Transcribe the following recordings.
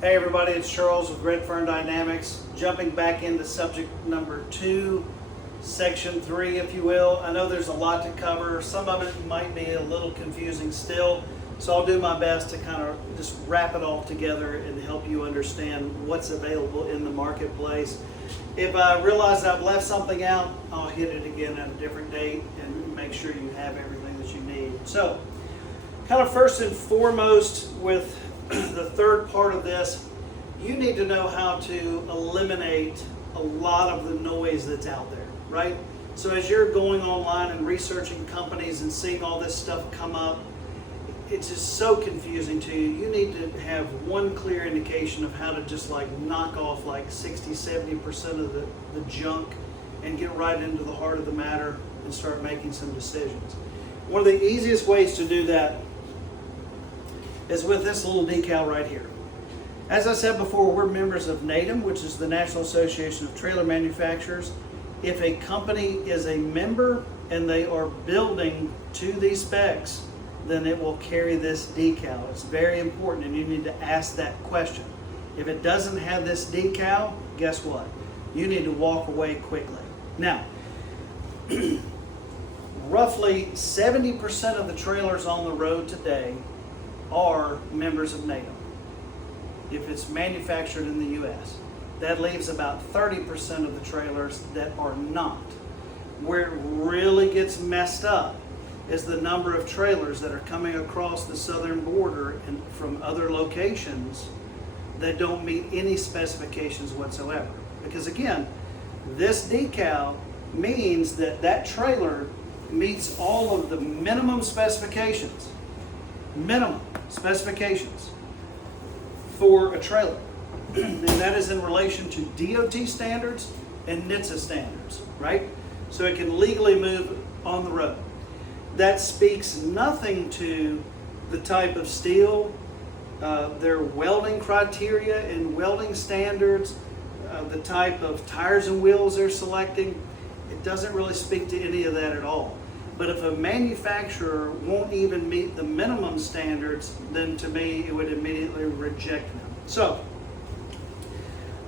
Hey everybody, it's Charles with Red Fern Dynamics. Jumping back into subject number 2, section 3, if you will. I know there's a lot to cover. Some of it might be a little confusing still, so I'll do my best to kind of just wrap it all together and help you understand what's available in the marketplace. If I realize I've left something out, I'll hit it again at a different date and make sure you have everything that you need. So, kind of first and foremost with the third part of this, you need to know how to eliminate a lot of the noise that's out there, right? So as you're going online and researching companies and seeing all this stuff come up, it's just so confusing to you. You need to have one clear indication of how to just like knock off like 60-70% of the junk and get right into the heart of the matter and start making some decisions. One of the easiest ways to do that is with this little decal right here. As I said before, we're members of NATM, which is the National Association of Trailer Manufacturers. If a company is a member and they are building to these specs, then it will carry this decal. It's very important, and you need to ask that question. If it doesn't have this decal, guess what? You need to walk away quickly. Now, roughly 70% of the trailers on the road today are members of NATM, if it's manufactured in the U.S. That leaves about 30% of the trailers that are not. Where it really gets messed up is the number of trailers that are coming across the southern border and from other locations that don't meet any specifications whatsoever. Because again, this decal means that that trailer meets all of the minimum specifications for a trailer. And that is in relation to DOT standards and NHTSA standards, right? So it can legally move on the road. That speaks nothing to the type of steel, their welding criteria and welding standards, the type of tires and wheels they're selecting. It doesn't really speak to any of that at all. But if a manufacturer won't even meet the minimum standards, then to me, it would immediately reject them. So,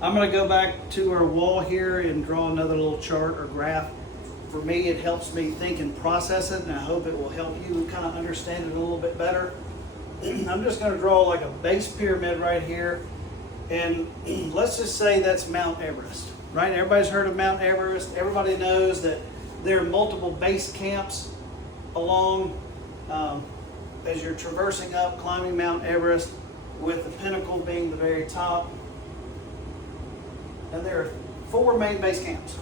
I'm going to go back to our wall here and draw another little chart or graph. For me, it helps me think and process it, and I hope it will help you kind of understand it a little bit better. I'm just going to draw like a base pyramid right here, and let's just say that's Mount Everest, right? Everybody's heard of Mount Everest. Everybody knows that there are multiple base camps along as you're traversing up, climbing Mount Everest, with the pinnacle being the very top. And there are 4 main base camps.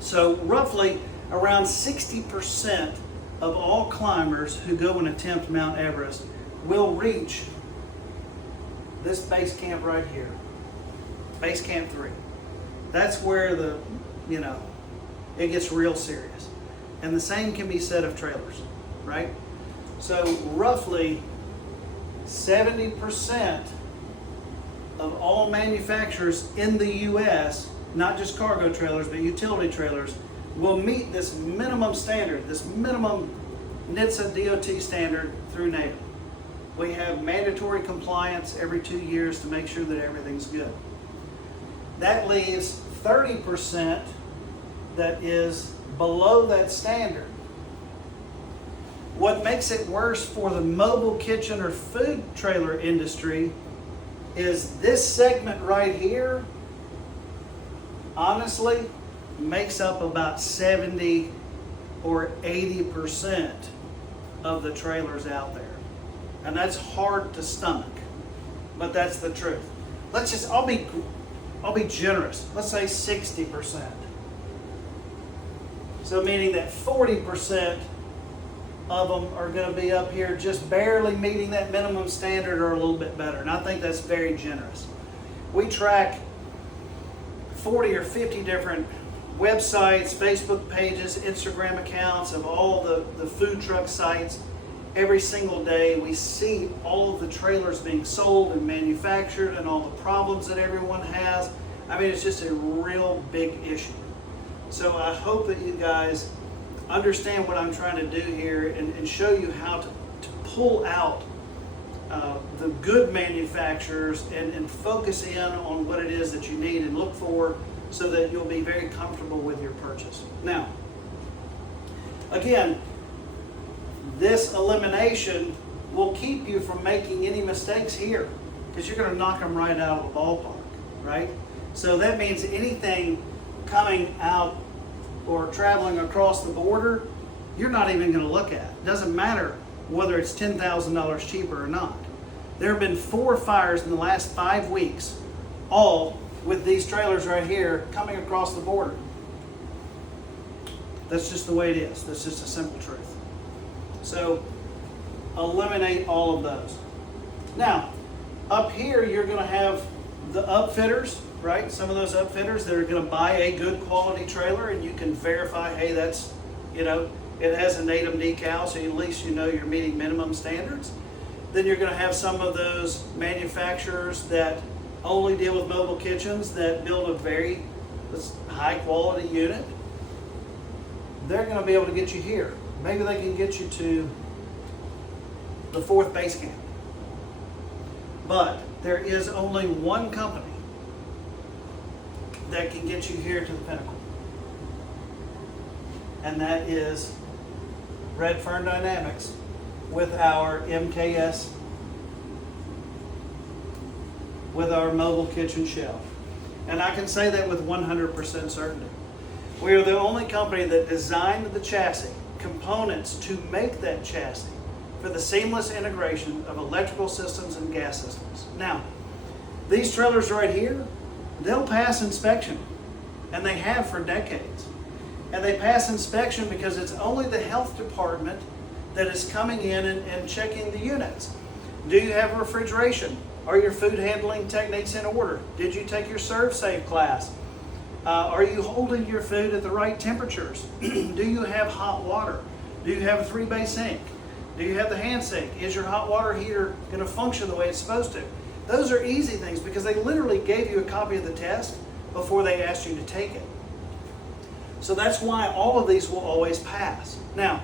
So roughly around 60% of all climbers who go and attempt Mount Everest will reach this base camp right here, base camp 3. That's where it gets real serious. And the same can be said of trailers, right? So roughly 70% of all manufacturers in the U.S., not just cargo trailers, but utility trailers, will meet this minimum standard, this minimum NHTSA DOT standard through NATM. We have mandatory compliance every 2 years to make sure that everything's good. That leaves 30% that is below that standard. What makes it worse for the mobile kitchen or food trailer industry is this segment right here, honestly, makes up about 70 or 80% of the trailers out there. And that's hard to stomach, but that's the truth. I'll be generous. Let's say 60%. So meaning that 40% of them are going to be up here just barely meeting that minimum standard or a little bit better. And I think that's very generous. We track 40 or 50 different websites, Facebook pages, Instagram accounts of all the food truck sites. Every single day we see all of the trailers being sold and manufactured and all the problems that everyone has. I mean, it's just a real big issue. So I hope that you guys understand what I'm trying to do here and show you how to pull out the good manufacturers and focus in on what it is that you need and look for so that you'll be very comfortable with your purchase. Now, again, this elimination will keep you from making any mistakes here because you're going to knock them right out of the ballpark, right? So that means anything coming out or traveling across the border, you're not even going to look at. It doesn't matter whether it's $10,000 cheaper or not. There have been 4 fires in the last 5 weeks, all with these trailers right here coming across the border. That's just the way it is. That's just a simple truth. So eliminate all of those. Now, up here you're going to have the upfitters, right? Some of those upfitters that are going to buy a good quality trailer, and you can verify, hey, that's, it has a NATM decal, so at least you know you're meeting minimum standards. Then you're going to have some of those manufacturers that only deal with mobile kitchens that build a very high quality unit. They're going to be able to get you here. Maybe they can get you to the 4th base camp. But there is only one company that can get you here to the pinnacle. And that is Red Fern Dynamics with our MKS, with our mobile kitchen shelf. And I can say that with 100% certainty. We are the only company that designed the chassis, components to make that chassis for the seamless integration of electrical systems and gas systems. Now, these trailers right here, they'll pass inspection, and they have for decades. And they pass inspection because it's only the health department that is coming in and checking the units. Do you have refrigeration? Are your food handling techniques in order? Did you take your ServSafe class? Are you holding your food at the right temperatures? Do you have hot water? Do you have a 3-bay sink? Do you have the hand sink? Is your hot water heater going to function the way it's supposed to? Those are easy things because they literally gave you a copy of the test before they asked you to take it. So that's why all of these will always pass. Now,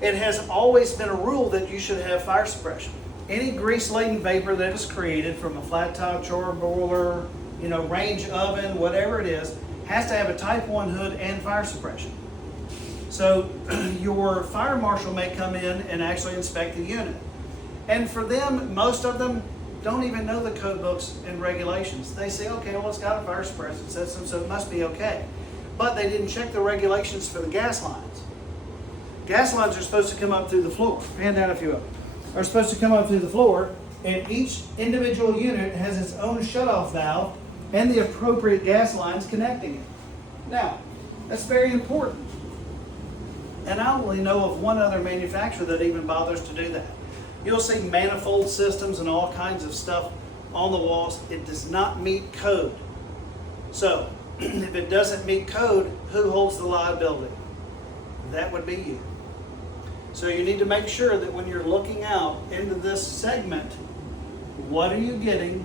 it has always been a rule that you should have fire suppression. Any grease-laden vapor that is created from a flat top char boiler, range oven, whatever it is, has to have a Type 1 hood and fire suppression. So your fire marshal may come in and actually inspect the unit. And for them, most of them don't even know the code books and regulations. They say, okay, well, it's got a fire suppressant system, so it must be okay. But they didn't check the regulations for the gas lines. Gas lines are supposed to come up through the floor. Hand down if you will. Are supposed to come up through the floor, and each individual unit has its own shutoff valve and the appropriate gas lines connecting it. Now, that's very important. And I only know of one other manufacturer that even bothers to do that. You'll see manifold systems and all kinds of stuff on the walls. It does not meet code. So, if it doesn't meet code, who holds the liability? That would be you. So you need to make sure that when you're looking out into this segment, what are you getting?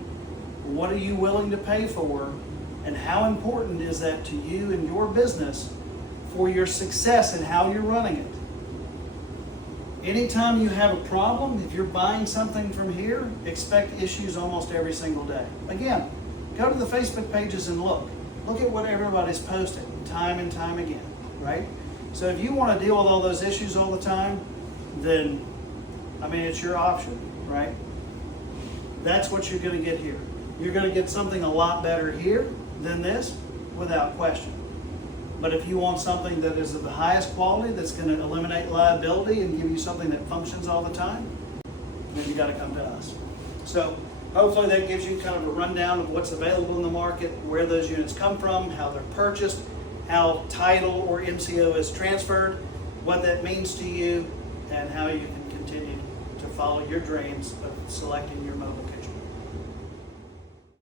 What are you willing to pay for? And how important is that to you and your business for your success and how you're running it? Anytime you have a problem, if you're buying something from here, expect issues almost every single day. Again, go to the Facebook pages and look. Look at what everybody's posting time and time again, right? So if you want to deal with all those issues all the time, then, it's your option, right? That's what you're going to get here. You're going to get something a lot better here than this, without question. But if you want something that is of the highest quality, that's going to eliminate liability and give you something that functions all the time, then you got to come to us. So hopefully that gives you kind of a rundown of what's available in the market, where those units come from, how they're purchased, how title or MCO is transferred, what that means to you, and how you can continue to follow your dreams of selecting your mobile kitchen.